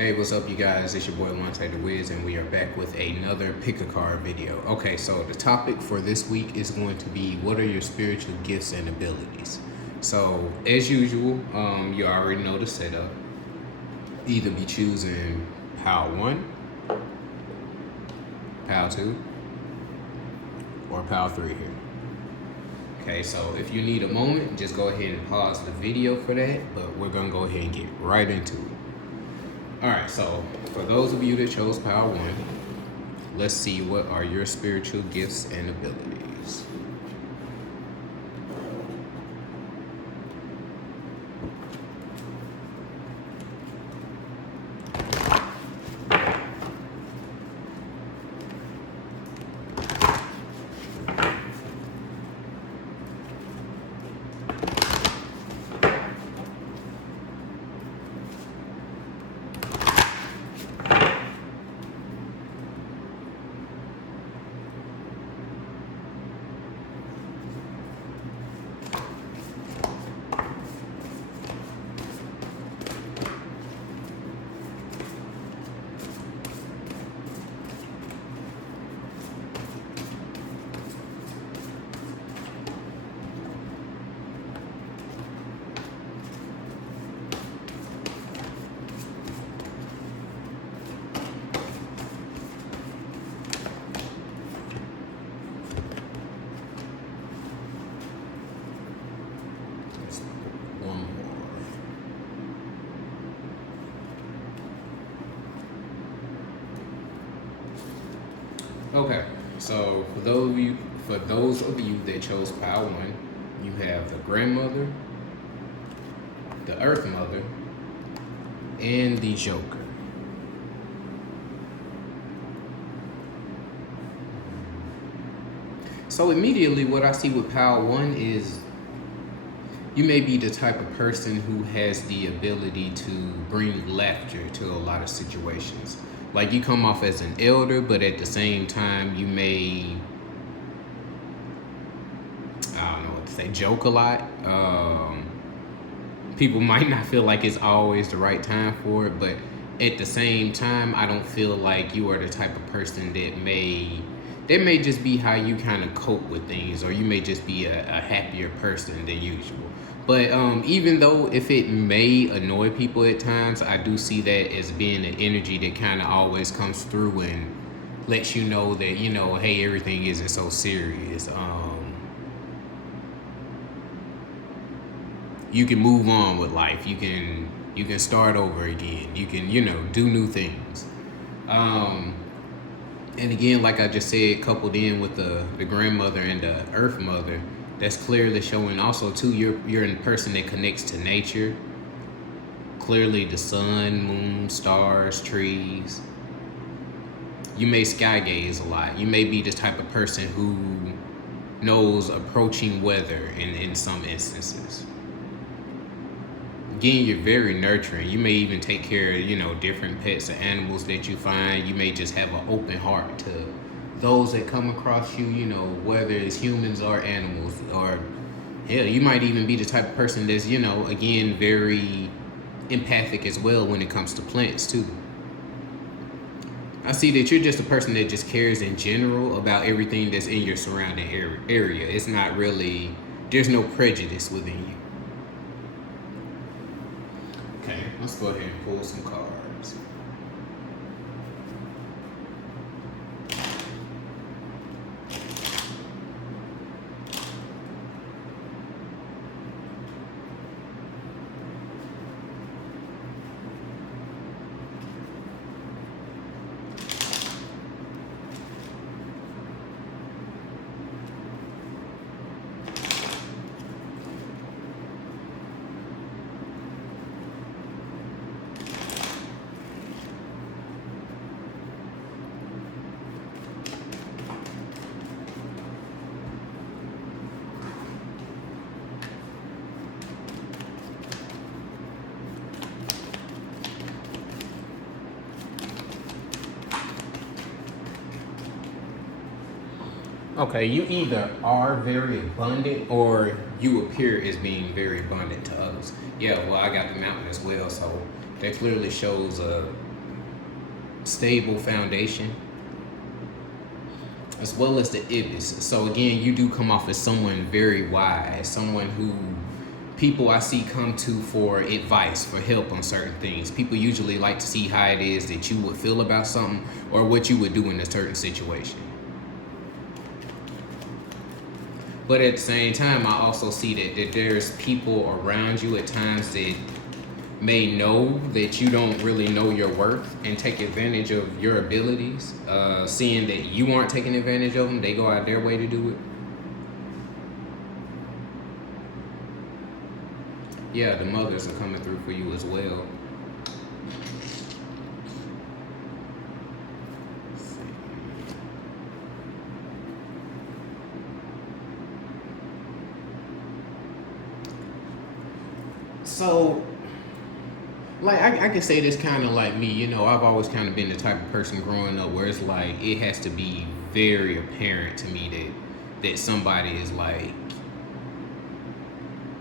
Hey, what's up, you guys? It's your boy Lantethewiz, and we are back with another pick a card video. Okay, so the topic for this week is going to be, what are your spiritual gifts and abilities? So, as usual, you already know the setup. Either be choosing pile 1, pile 2, or pile 3 here. Okay, so if you need a moment, just go ahead and pause the video for that, but we're gonna go ahead and get right into it. All right, so for those of you that chose pile 1, let's see what are your spiritual gifts and abilities. One more. Okay, so for those of you that chose pile 1, you have the grandmother, the earth mother, and the joker. So immediately what I see with pile 1 is you may be the type of person who has the ability to bring laughter to a lot of situations. Like, you come off as an elder, but at the same time you may, I don't know what to say, joke a lot. People might not feel like it's always the right time for it, but at the same time, I don't feel like you are the type of person that may just be how you kind of cope with things, or you may just be a happier person than usual. But even though if it may annoy people at times, I do see that as being an energy that kind of always comes through and lets you know that, you know, hey, everything isn't so serious. You can move on with life. You can start over again. You can, you know, do new things. And again, like I just said, coupled in with the grandmother and the earth mother, that's clearly showing also too, you're a person that connects to nature. Clearly the sun, moon, stars, trees. You may sky gaze a lot. You may be the type of person who knows approaching weather in some instances. Again, you're very nurturing. You may even take care of, you know, different pets or animals that you find. You may just have an open heart to those that come across you, you know, whether it's humans or animals, or hell, you might even be the type of person that's, you know, again, very empathic as well when it comes to plants too. I see that you're just a person that just cares in general about everything that's in your surrounding area. It's not really, there's no prejudice within you. Okay, let's go ahead and pull some cards. Okay, you either are very abundant or you appear as being very abundant to others. Yeah, well, I got the mountain as well, so that clearly shows stable foundation, as well as the ibis. So again, you do come off as someone very wise, someone who people I see come to for advice, for help on certain things. People usually like to see how it is that you would feel about something or what you would do in a certain situation. But at the same time, I also see that there's people around you at times that may know that you don't really know your worth and take advantage of your abilities. Seeing that you aren't taking advantage of them, they go out their way to do it. Yeah, the mothers are coming through for you as well. So, like, I can say this kind of like me, you know, I've always kind of been the type of person growing up where it's like, it has to be very apparent to me that somebody is like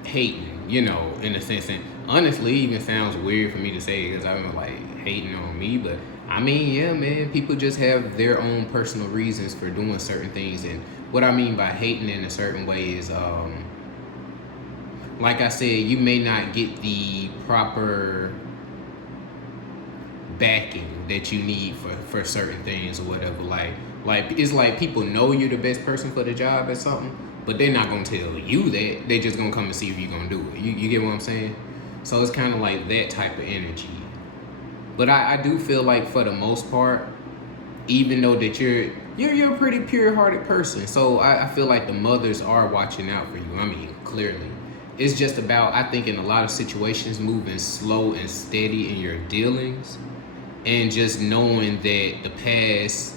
hating, you know, in a sense. And honestly, it even sounds weird for me to say because I'm like hating on me, but I mean, yeah, man, people just have their own personal reasons for doing certain things. And what I mean by hating in a certain way is, like I said, you may not get the proper backing that you need for certain things or whatever. Like it's like people know you're the best person for the job at something, but they're not gonna tell you that. They just gonna come and see if you're gonna do it. You get what I'm saying? So it's kind of like that type of energy. But I do feel like for the most part, even though that you're a pretty pure-hearted person, so I feel like the mothers are watching out for you. I mean, clearly. It's just about, I think in a lot of situations, moving slow and steady in your dealings and just knowing that the past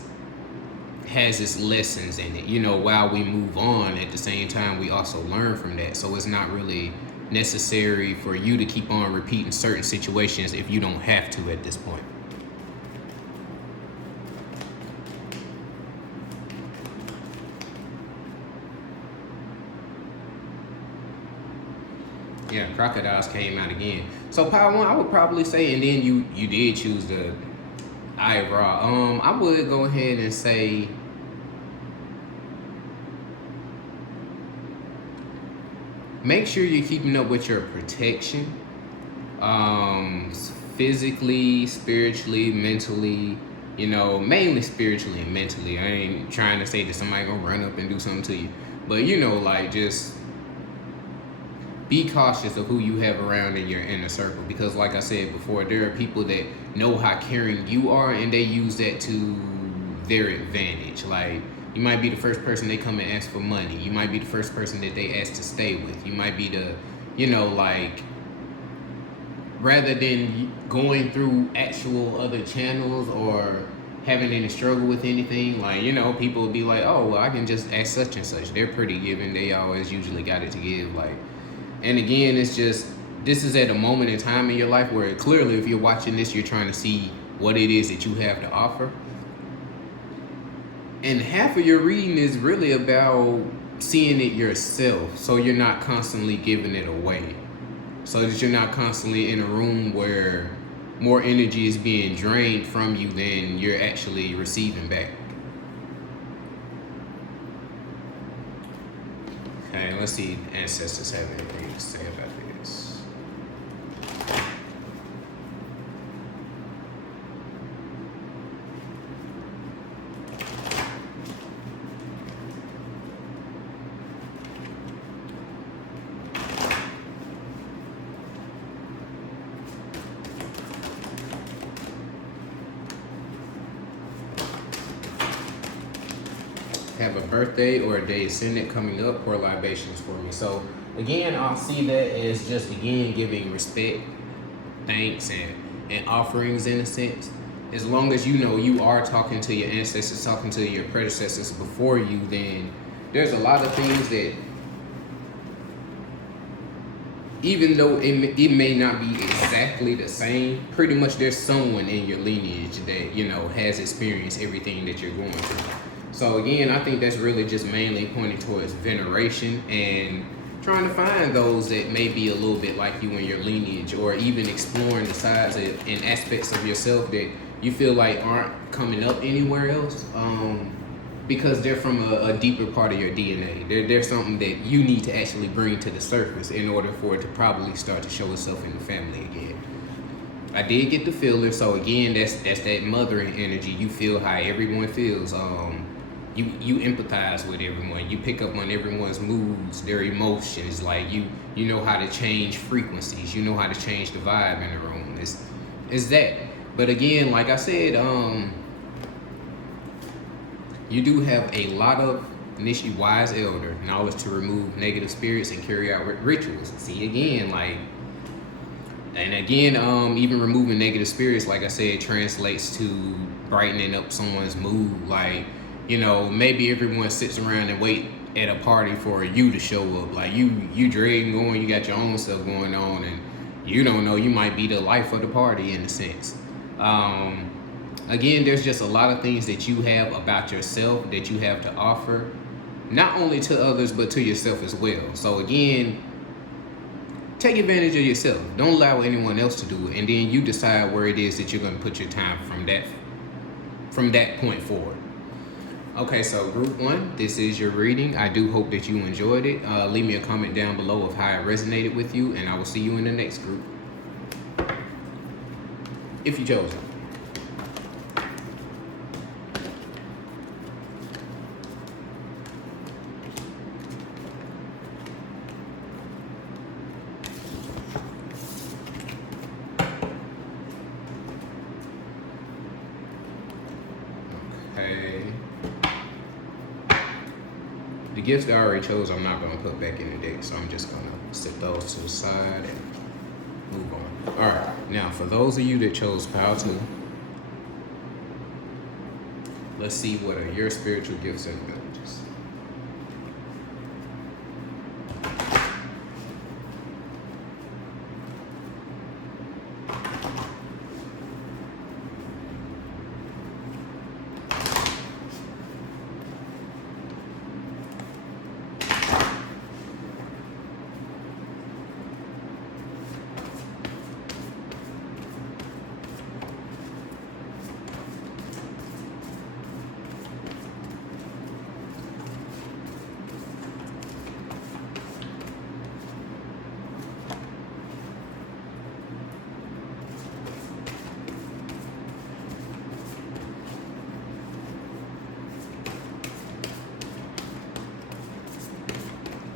has its lessons in it. You know, while we move on, at the same time, we also learn from that. So it's not really necessary for you to keep on repeating certain situations if you don't have to at this point. Yeah, crocodiles came out again. So power one, I would probably say, and then you did choose the eyebrow. I would go ahead and say make sure you're keeping up with your protection. Physically, spiritually, mentally, you know, mainly spiritually and mentally. I ain't trying to say that somebody gonna run up and do something to you. But you know, like just be cautious of who you have around in your inner circle, because like I said before, there are people that know how caring you are and they use that to their advantage. Like you might be the first person they come and ask for money. You might be the first person that they ask to stay with. You might be the, you know, like rather than going through actual other channels or having any struggle with anything, like, you know, people would be like, oh, well, I can just ask such and such. They're pretty giving. They always usually got it to give. Like, and again, it's just, this is at a moment in time in your life where clearly if you're watching this, you're trying to see what it is that you have to offer. And half of your reading is really about seeing it yourself, so you're not constantly giving it away. So that you're not constantly in a room where more energy is being drained from you than you're actually receiving back. Okay, let's see if ancestors have anything to say about this. Have a birthday or a day ascendant coming up, pour libations for me. So again, I'll see that as just again giving respect, thanks, and offerings in a sense. As long as you know you are talking to your ancestors, talking to your predecessors before you, then there's a lot of things that, even though it may not be exactly the same, pretty much there's someone in your lineage that, you know, has experienced everything that you're going through. So again, I think that's really just mainly pointing towards veneration and trying to find those that may be a little bit like you in your lineage, or even exploring the sides and aspects of yourself that you feel like aren't coming up anywhere else, because they're from a deeper part of your DNA. They're something that you need to actually bring to the surface in order for it to probably start to show itself in the family again. I did get the feeler, so again, that's that mothering energy. You feel how everyone feels. You empathize with everyone. You pick up on everyone's moods, their emotions. Like you know how to change frequencies. You know how to change the vibe in the room. It's that. But again, like I said, you do have a lot of initially wise elder knowledge to remove negative spirits and carry out rituals. See again, like. And again, even removing negative spirits, like I said, translates to brightening up someone's mood. Like, you know, maybe everyone sits around and wait at a party for you to show up. Like you dreading going, you got your own stuff going on, and you don't know, you might be the life of the party in a sense. Again, there's just a lot of things that you have about yourself that you have to offer, not only to others, but to yourself as well. So again, take advantage of yourself. Don't allow anyone else to do it, and then you decide where it is that you're going to put your time from that point forward. Okay, so group 1, this is your reading. I do hope that you enjoyed it. Leave me a comment down below of how it resonated with you, and I will see you in the next group, if you chose it. Okay. The gifts that I already chose, I'm not going to put back in the deck, so I'm just going to set those to the side and move on. All right. Now, for those of you that chose Pile 2, let's see what are your spiritual gifts and abilities.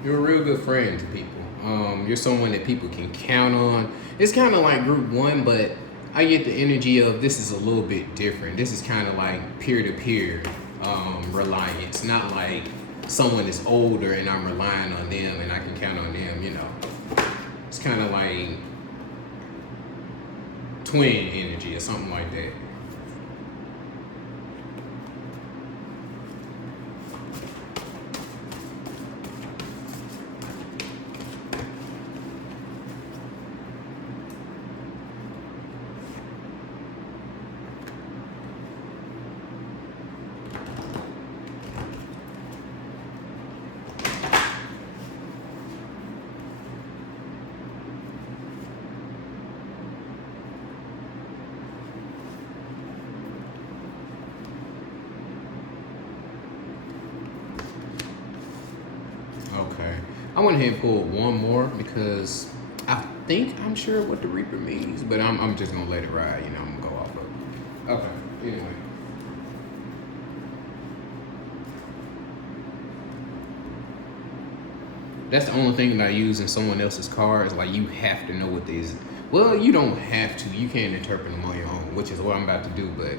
You're a real good friend to people. You're someone that people can count on. It's kind of like group 1, but I get the energy of this is a little bit different. This is kind of like peer-to-peer reliance, not like someone is older and I'm relying on them and I can count on them, you know. It's kind of like twin energy or something like that. Okay, I went ahead and pulled one more because I'm sure what the Reaper means, but I'm just gonna let it ride. You know, I'm gonna go off of it. Okay, anyway. That's the only thing that I use in someone else's cards. Like, you have to know what these. Well, you don't have to. You can interpret them on your own, which is what I'm about to do. But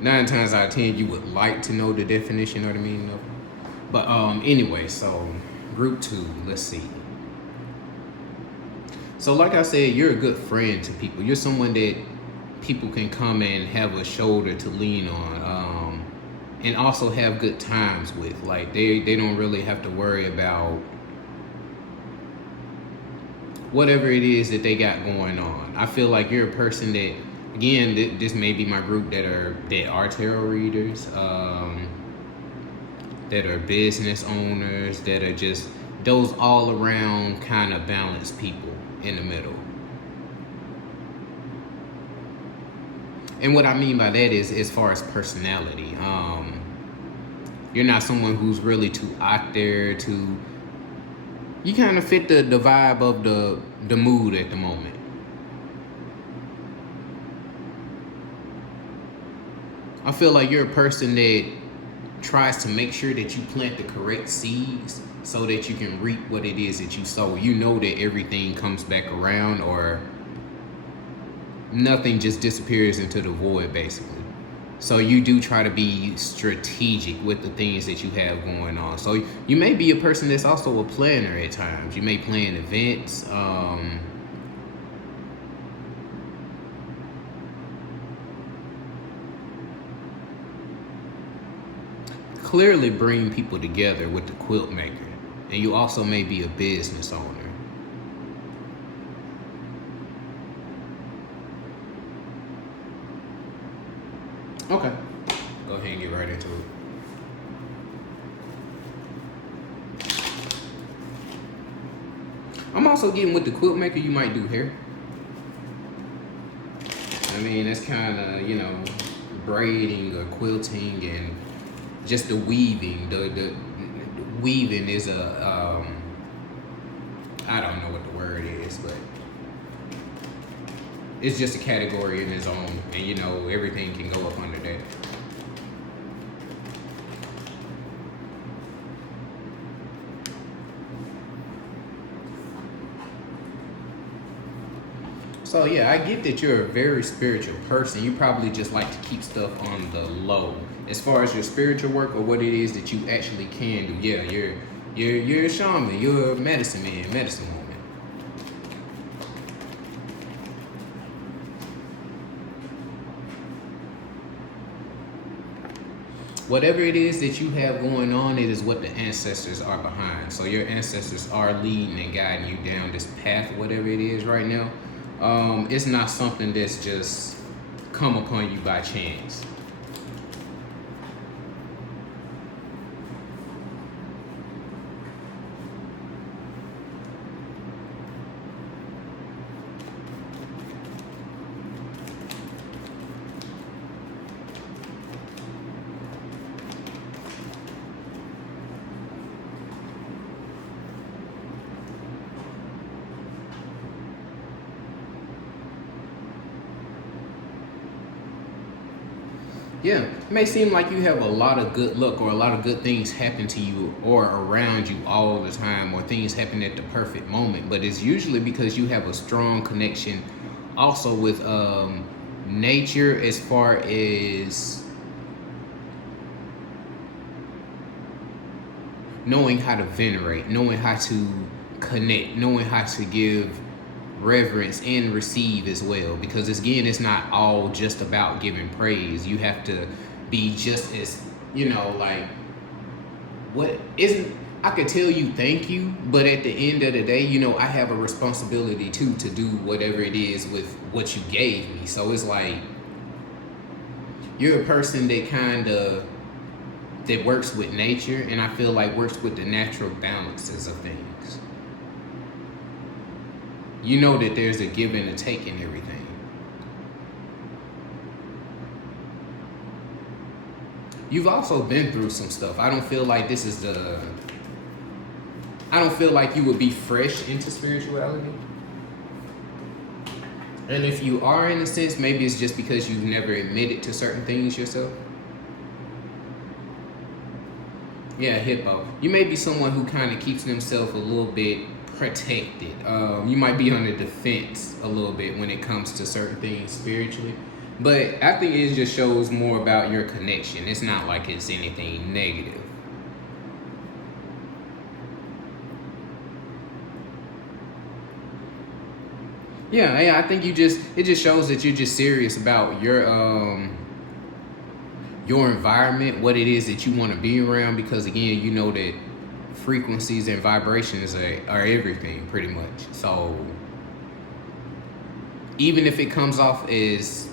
9 times out of 10, you would like to know the definition or the meaning of it. But anyway, so group 2. Let's see. So, like I said, you're a good friend to people. You're someone that people can come and have a shoulder to lean on, and also have good times with. Like, they don't really have to worry about whatever it is that they got going on. I feel like you're a person that, again, this may be my group that are tarot readers, that are business owners, that are just those all around kind of balanced people in the middle. And what I mean by that is as far as personality. You're not someone who's really too out there to, you kind of fit the vibe of the mood at the moment. I feel like you're a person that tries to make sure that you plant the correct seeds so that you can reap what it is that you sow. You know that everything comes back around, or nothing just disappears into the void, basically. So you do try to be strategic with the things that you have going on. So you may be a person that's also a planner at times. You may plan events. Clearly bring people together with the quilt maker. And you also may be a business owner. Okay. Go ahead and get right into it. I'm also getting with the quilt maker, you might do hair. I mean, that's kind of, braiding or quilting, and just the weaving. The weaving is a, I don't know what the word is, but it's just a category in its own, and everything can go up under that. So yeah, I get that you're a very spiritual person. You probably just like to keep stuff on the low. As far as your spiritual work or what it is that you actually can do, yeah, you're a shaman, you're a medicine man, medicine woman. Whatever it is that you have going on, it is what the ancestors are behind. So your ancestors are leading and guiding you down this path, whatever it is right now. It's not something that's just come upon you by chance. Yeah, it may seem like you have a lot of good luck or a lot of good things happen to you or around you all the time, or things happen at the perfect moment, but it's usually because you have a strong connection also with nature, as far as knowing how to venerate, knowing how to connect, knowing how to give reverence and receive as well, because again, it's not all just about giving praise. You have to be just as, like, what isn't, I could tell you thank you, but at the end of the day, I have a responsibility too to do whatever it is with what you gave me. So it's like you're a person that works with nature, and I feel like works with the natural balances of things. You know that there's a give and a take in everything. You've also been through some stuff. I don't feel like you would be fresh into spirituality. And if you are, in a sense, maybe it's just because you've never admitted to certain things yourself. Yeah, hippo. You may be someone who kind of keeps themselves a little bit protected. You might be on the defense a little bit when it comes to certain things spiritually, but I think it just shows more about your connection. It's not like it's anything negative. Yeah, I think it just shows that you're just serious about your environment, what it is that you want to be around, because again, you know that frequencies and vibrations are everything pretty much. So even if it comes off as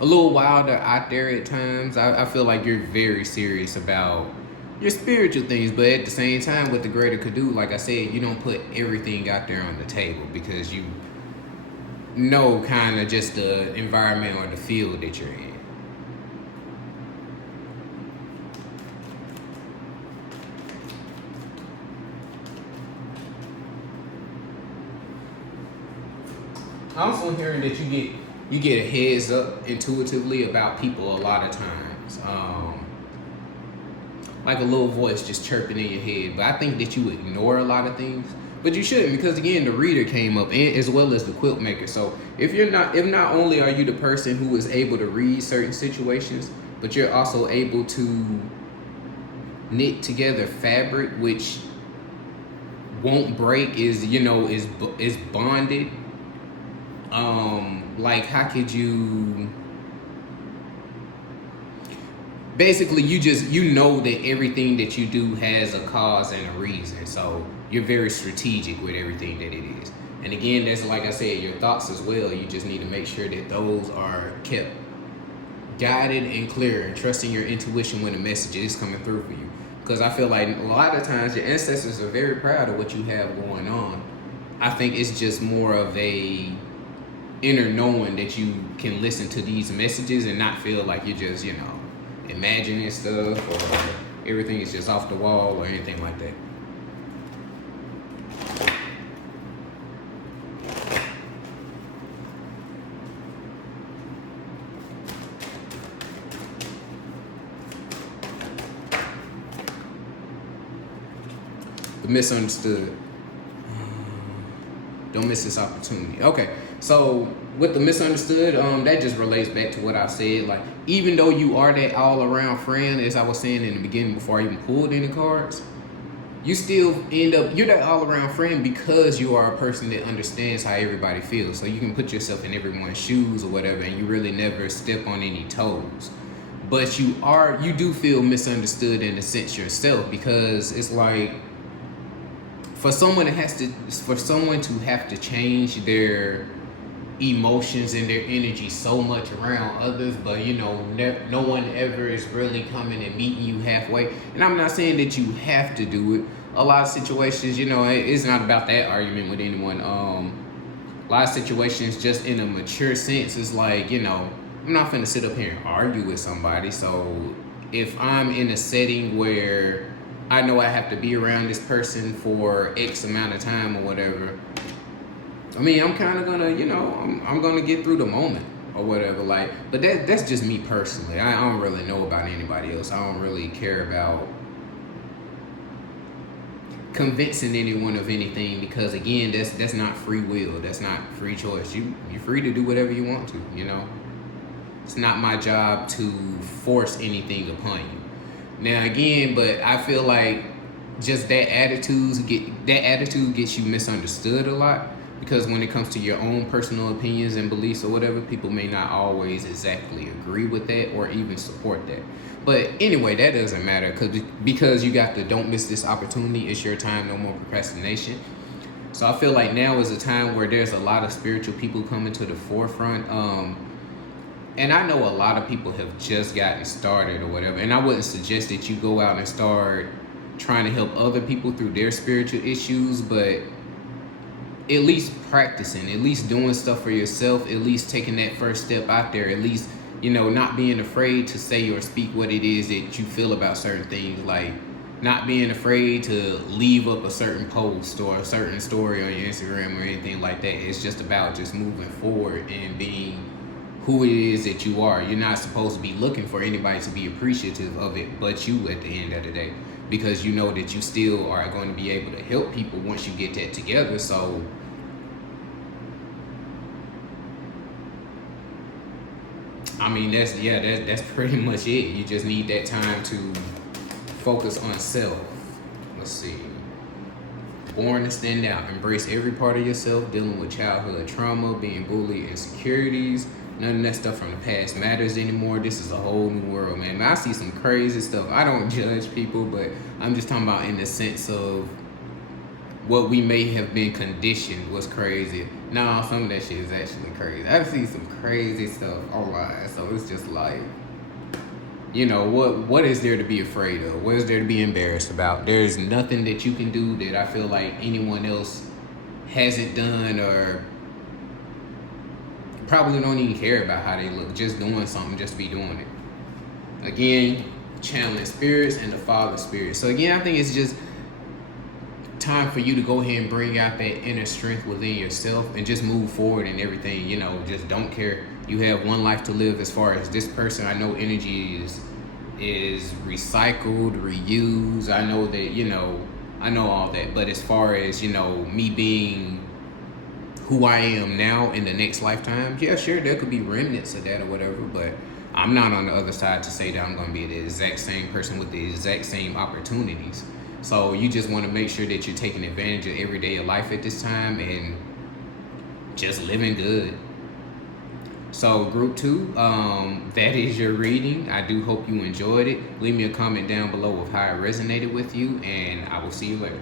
a little wilder out there at times, I feel like you're very serious about your spiritual things, but at the same time, what the greater could do, like I said, you don't put everything out there on the table because you know kind of just the environment or the field that you're in. I'm also hearing that you get a heads up intuitively about people a lot of times. Like a little voice just chirping in your head. But I think that you ignore a lot of things. But you shouldn't, because again, the reader came up, and as well as the quilt maker. So if not only are you the person who is able to read certain situations, but you're also able to knit together fabric which won't break, is bonded. Like, how could you? Basically, you know that everything that you do has a cause and a reason, so you're very strategic with everything that it is. And again, that's, like I said, your thoughts as well. You just need to make sure that those are kept guided and clear, and trusting your intuition when a message is coming through for you. Because I feel like a lot of times your ancestors are very proud of what you have going on. I think it's just more of a inner knowing that you can listen to these messages and not feel like you're just, imagining stuff or everything is just off the wall or anything like that. The misunderstood. Don't miss this opportunity. Okay, so with the misunderstood, that just relates back to what I said. Like, even though you are that all-around friend, as I was saying in the beginning before I even pulled any cards, you still you're that all-around friend because you are a person that understands how everybody feels. So you can put yourself in everyone's shoes or whatever, and you really never step on any toes. But you do feel misunderstood in a sense yourself, because it's like, for someone to have to change their emotions and their energy so much around others, but no one ever is really coming and meeting you halfway. And I'm not saying that you have to do it. A lot of situations, it's not about that argument with anyone. A lot of situations, just in a mature sense, is like, I'm not finna sit up here and argue with somebody. So if I'm in a setting where I know I have to be around this person for X amount of time or whatever, I mean, I'm kind of gonna, I'm gonna get through the moment or whatever. Like, but that's just me personally. I don't really know about anybody else. I don't really care about convincing anyone of anything, because again, that's not free will. That's not free choice. You're free to do whatever you want to. It's not my job to force anything upon you. Now again, but I feel like just that attitude gets you misunderstood a lot, because when it comes to your own personal opinions and beliefs or whatever, people may not always exactly agree with that or even support that. But anyway, that doesn't matter, because you got the don't miss this opportunity. It's your time, no more procrastination. So I feel like now is a time where there's a lot of spiritual people coming to the forefront. And I know a lot of people have just gotten started or whatever, and I wouldn't suggest that you go out and start trying to help other people through their spiritual issues, but at least practicing, at least doing stuff for yourself, at least taking that first step out there, at least, not being afraid to say or speak what it is that you feel about certain things, like not being afraid to leave up a certain post or a certain story on your Instagram or anything like that. It's just about just moving forward and being who it is that you are. You're not supposed to be looking for anybody to be appreciative of it but you at the end of the day, because you know that you still are going to be able to help people once you get that together. So I mean, that's pretty much it. You just need that time to focus on self. Let's see. Born to stand out. Embrace every part of yourself. Dealing with childhood trauma, being bullied, insecurities. None of that stuff from the past matters anymore. This is a whole new world, man. I see some crazy stuff. I don't judge people, but I'm just talking about in the sense of what we may have been conditioned was crazy. No, some of that shit is actually crazy. I've seen some crazy stuff online, so it's just like, You know, what is there to be afraid of? What is there to be embarrassed about? There's nothing that you can do that I feel like anyone else hasn't done or probably don't even care about how they look. Just doing something just to be doing it. Again, channeling spirits and the Father spirit. So again, I think it's just time for you to go ahead and bring out that inner strength within yourself and just move forward and everything. You know, just don't care. You have one life to live. As far as this person, I know energy is recycled, reused. I know that, you know, I know all that. But as far as, you know, me being who I am now in the next lifetime, yeah, sure, there could be remnants of that or whatever, but I'm not on the other side to say that I'm going to be the exact same person with the exact same opportunities. So you just want to make sure that you're taking advantage of every day of life at this time and just living good. So group 2, that is your reading. I do hope you enjoyed it. Leave me a comment down below of how it resonated with you, and I will see you later.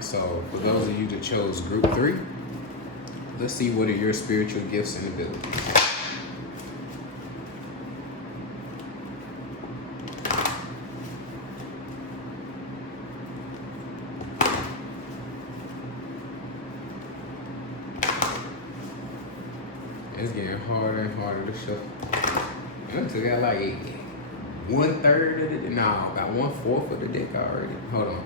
So for those of you that chose group 3, let's see what are your spiritual gifts and abilities. It's getting harder and harder to shuffle. I took out like 1/3 of the, no, about 1/4 of the deck already. Hold on.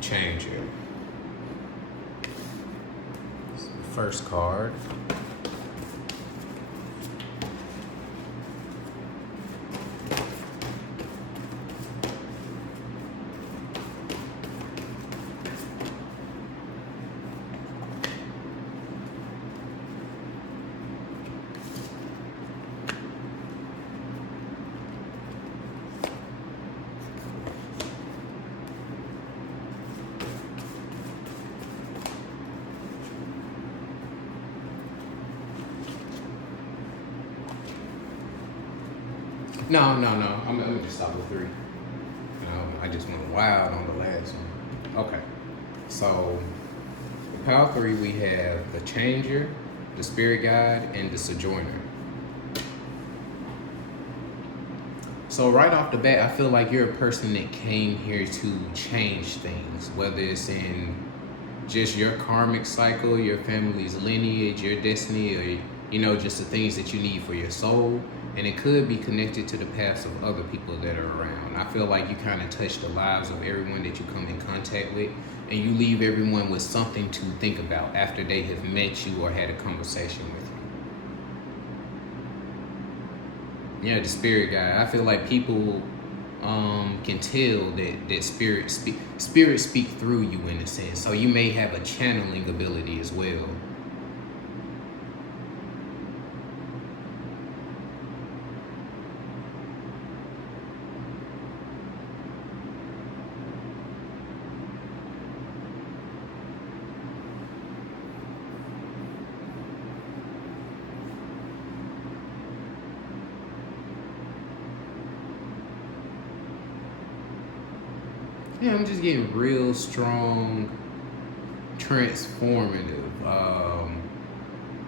Changer. First card. No. I'm gonna just stop with 3. I just went wild on the last one. Okay. So, for pile 3, we have the Changer, the Spirit Guide, and the Sojourner. So right off the bat, I feel like you're a person that came here to change things, whether it's in just your karmic cycle, your family's lineage, your destiny, or, you know, just the things that you need for your soul. And it could be connected to the paths of other people that are around. I feel like you kind of touch the lives of everyone that you come in contact with, and you leave everyone with something to think about after they have met you or had a conversation with you. Yeah, the Spirit Guide. I feel like people can tell that spirits speak through you in a sense. So you may have a channeling ability as well. Yeah, I'm just getting real strong, transformative,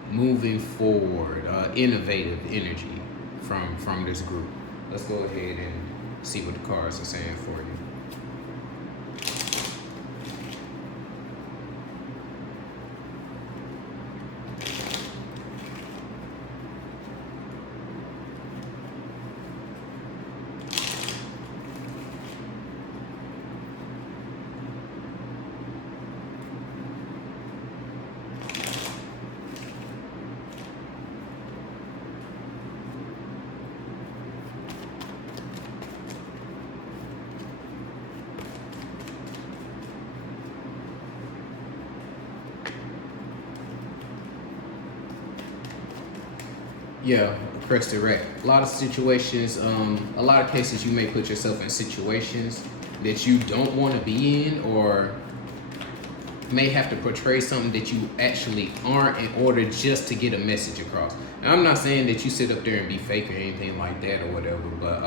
moving forward, innovative energy from this group. Let's go ahead and see what the cards are saying for you. Yeah, press direct. A lot of situations, a lot of cases, you may put yourself in situations that you don't want to be in, or may have to portray something that you actually aren't in order just to get a message across. Now, I'm not saying that you sit up there and be fake or anything like that or whatever, but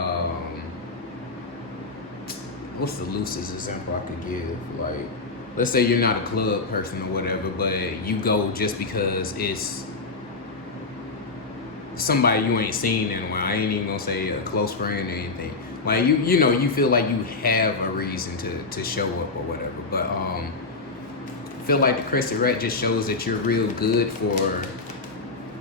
what's the loosest example I could give? Like, let's say you're not a club person or whatever, but you go just because it's somebody you ain't seen in a while. I ain't even gonna say a close friend or anything. Like you know, you feel like you have a reason to show up or whatever. But I feel like the crescent rat just shows that you're real good for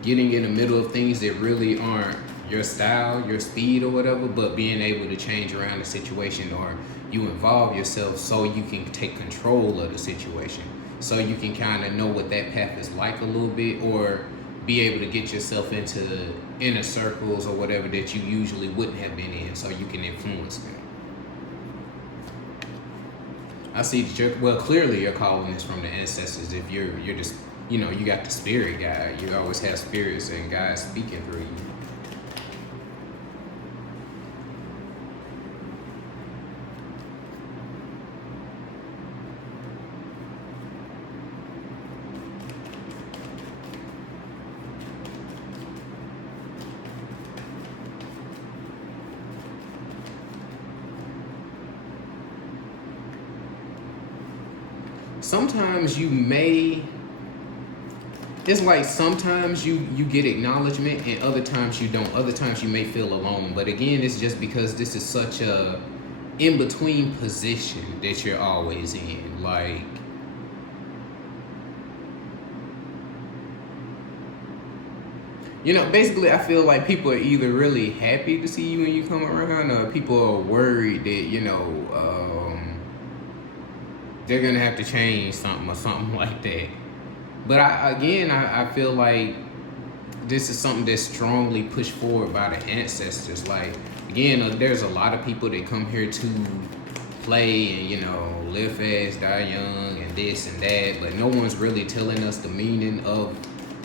getting in the middle of things that really aren't your style, your speed or whatever, but being able to change around the situation, or you involve yourself so you can take control of the situation. So you can kind of know what that path is like a little bit, or be able to get yourself into inner circles or whatever that you usually wouldn't have been in, so you can influence them. I see that clearly your calling is from the ancestors. If you're just, you know, you got the spirit guide. You always have spirits and guides speaking through you. Sometimes you may, it's like sometimes you get acknowledgement and other times you don't. Other times you may feel alone, but again, it's just because this is such a in between position that you're always in. Like, you know, basically I feel like people are either really happy to see you when you come around, or people are worried that, you know, they're gonna have to change something or something like that. But I feel like this is something that's strongly pushed forward by the ancestors. Like, again, there's a lot of people that come here to play and, you know, live fast, die young, and this and that, but no one's really telling us the meaning of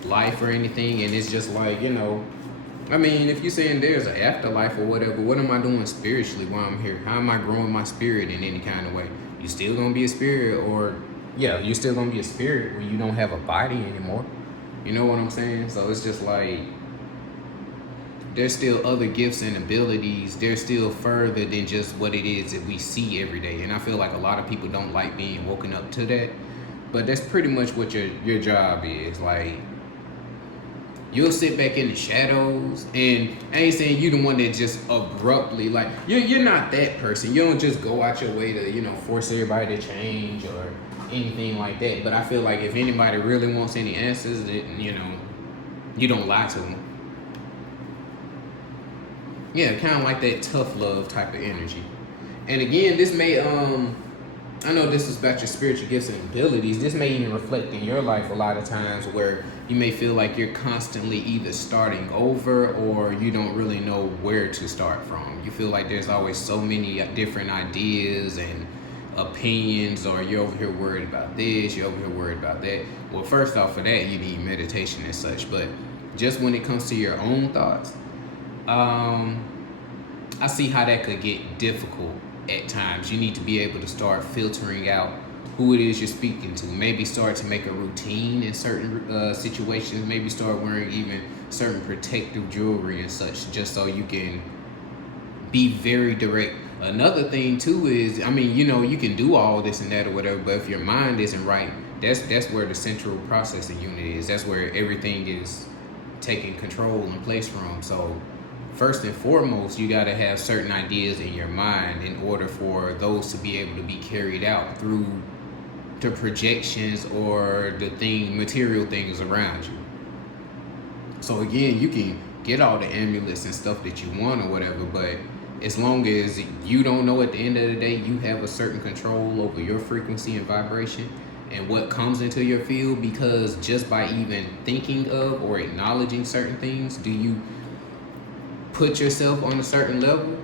life or anything. And it's just like, you know, I mean, if you're saying there's an afterlife or whatever, what am I doing spiritually while I'm here? How am I growing my spirit in any kind of way? You still gonna be a spirit, or yeah, you're still gonna be a spirit where you don't have a body anymore. You know what I'm saying? So it's just like, there's still other gifts and abilities. They're still further than just what it is that we see every day. And I feel like a lot of people don't like being woken up to that. But that's pretty much what your job is. Like, you'll sit back in the shadows, and I ain't saying you the one that just abruptly, like, you're not that person. You don't just go out your way to, you know, force everybody to change or anything like that. But I feel like if anybody really wants any answers, that, you know, you don't lie to them. Yeah, kind of like that tough love type of energy. And again, this may, I know this is about your spiritual gifts and abilities. This may even reflect in your life a lot of times, where you may feel like you're constantly either starting over, or you don't really know where to start from. You feel like there's always so many different ideas and opinions, or you're over here worried about this, you're over here worried about that. Well, first off, for that, you need meditation and such. But just when it comes to your own thoughts, I see how that could get difficult at times. You need to be able to start filtering out who it is you're speaking to. Maybe start to make a routine in certain situations. Maybe start wearing even certain protective jewelry and such, just so you can be very direct. Another thing too is, I mean, you know, you can do all this and that or whatever, but if your mind isn't right, that's where the central processing unit is. That's where everything is taking control and place from. So first and foremost, you got to have certain ideas in your mind in order for those to be able to be carried out through the projections or the material things around you. So again, you can get all the amulets and stuff that you want or whatever, but as long as you don't know at the end of the day, you have a certain control over your frequency and vibration and what comes into your field, because just by even thinking of or acknowledging certain things, do you put yourself on a certain level?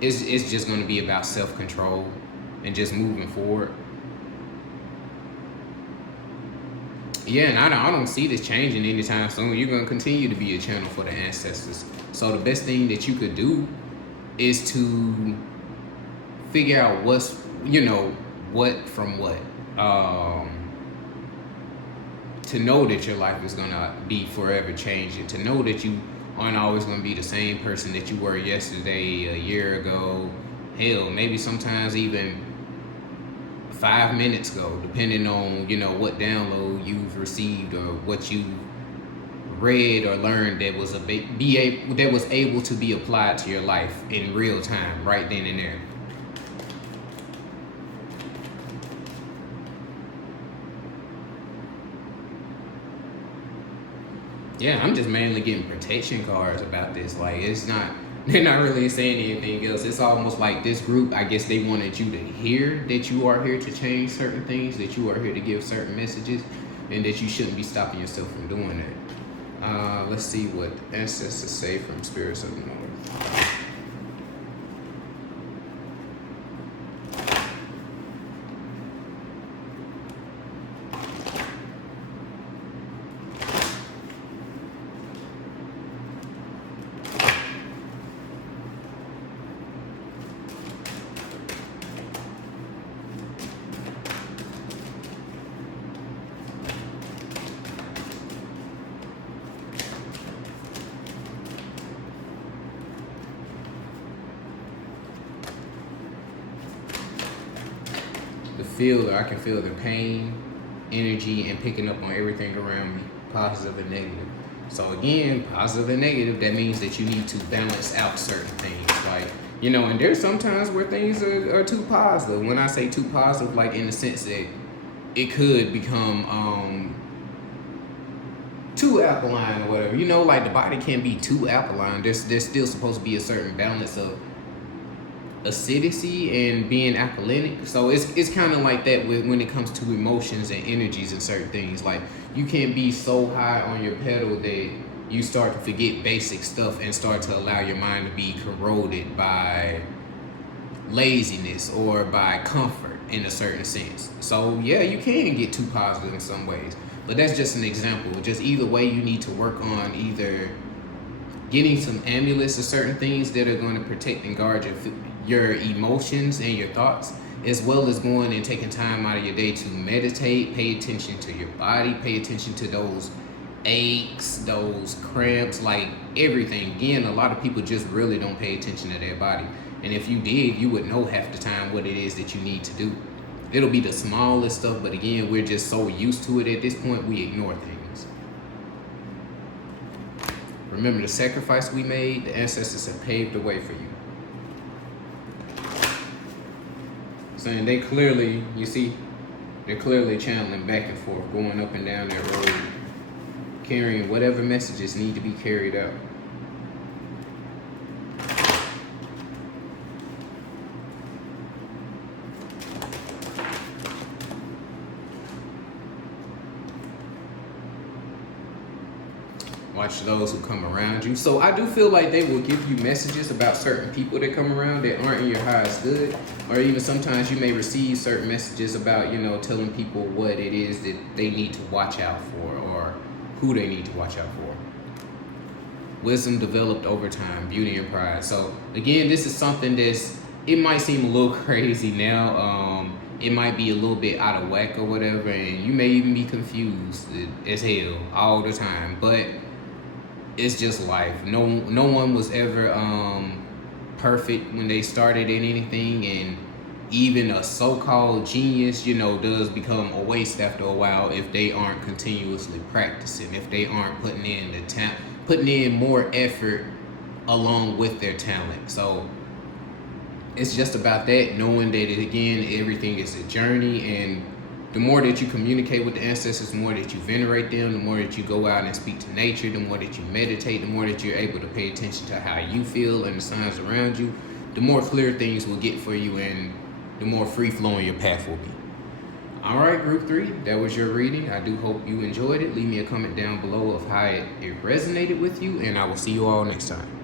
It's just going to be about self-control and just moving forward. Yeah, and I don't see this changing anytime soon. You're gonna continue to be a channel for the ancestors. So the best thing that you could do is to figure out what's, what from what. Um, to know that your life is gonna be forever changing. To know that you aren't always gonna be the same person that you were yesterday, a year ago. Hell, maybe sometimes even 5 minutes ago, depending on what download you've received or what you read or learned that was that was able to be applied to your life in real time, right then and there. Yeah, I'm just mainly getting protection cards about this. Like, they're not really saying anything else. It's almost like this group, I guess they wanted you to hear that you are here to change certain things, that you are here to give certain messages, and that you shouldn't be stopping yourself from doing that. Let's see what ancestors say from spirits of the north. I can feel the pain, energy, and picking up on everything around me, positive and negative. So again, positive and negative, that means that you need to balance out certain things. Like, and there's sometimes where things are too positive. When I say too positive, like in the sense that it could become too alkaline or whatever. Like the body can't be too alkaline. There's still supposed to be a certain balance of acidity and being alkalinic. So it's kind of like that when it comes to emotions and energies and certain things. Like, you can't be so high on your pedal that you start to forget basic stuff and start to allow your mind to be corroded by laziness or by comfort in a certain sense. So yeah, you can get too positive in some ways, but that's just an example. Just either way, you need to work on either getting some amulets or certain things that are going to protect and guard your emotions and your thoughts, as well as going and taking time out of your day to meditate, pay attention to your body, pay attention to those aches, those cramps, like everything. Again, a lot of people just really don't pay attention to their body. And if you did, you would know half the time what it is that you need to do. It'll be the smallest stuff, but again, we're just so used to it at this point, we ignore things. Remember the sacrifice we made, the ancestors have paved the way for you. Saying they clearly, they're clearly channeling back and forth, going up and down that road, carrying whatever messages need to be carried out. Watch those who come around you. So I do feel like they will give you messages about certain people that come around that aren't in your highest good. Or even sometimes you may receive certain messages about, telling people what it is that they need to watch out for or who they need to watch out for. Wisdom developed over time, beauty and pride. So again, this is something it might seem a little crazy now. It might be a little bit out of whack or whatever, and you may even be confused as hell all the time. But it's just life. No one was ever perfect when they started in anything, and even a so-called genius, does become a waste after a while if they aren't continuously practicing, if they aren't putting in more effort along with their talent. So it's just about that, knowing that again, everything is a journey, and the more that you communicate with the ancestors, the more that you venerate them, the more that you go out and speak to nature, the more that you meditate, the more that you're able to pay attention to how you feel and the signs around you, the more clear things will get for you and the more free-flowing your path will be. All right, group 3, that was your reading. I do hope you enjoyed it. Leave me a comment down below of how it resonated with you, and I will see you all next time.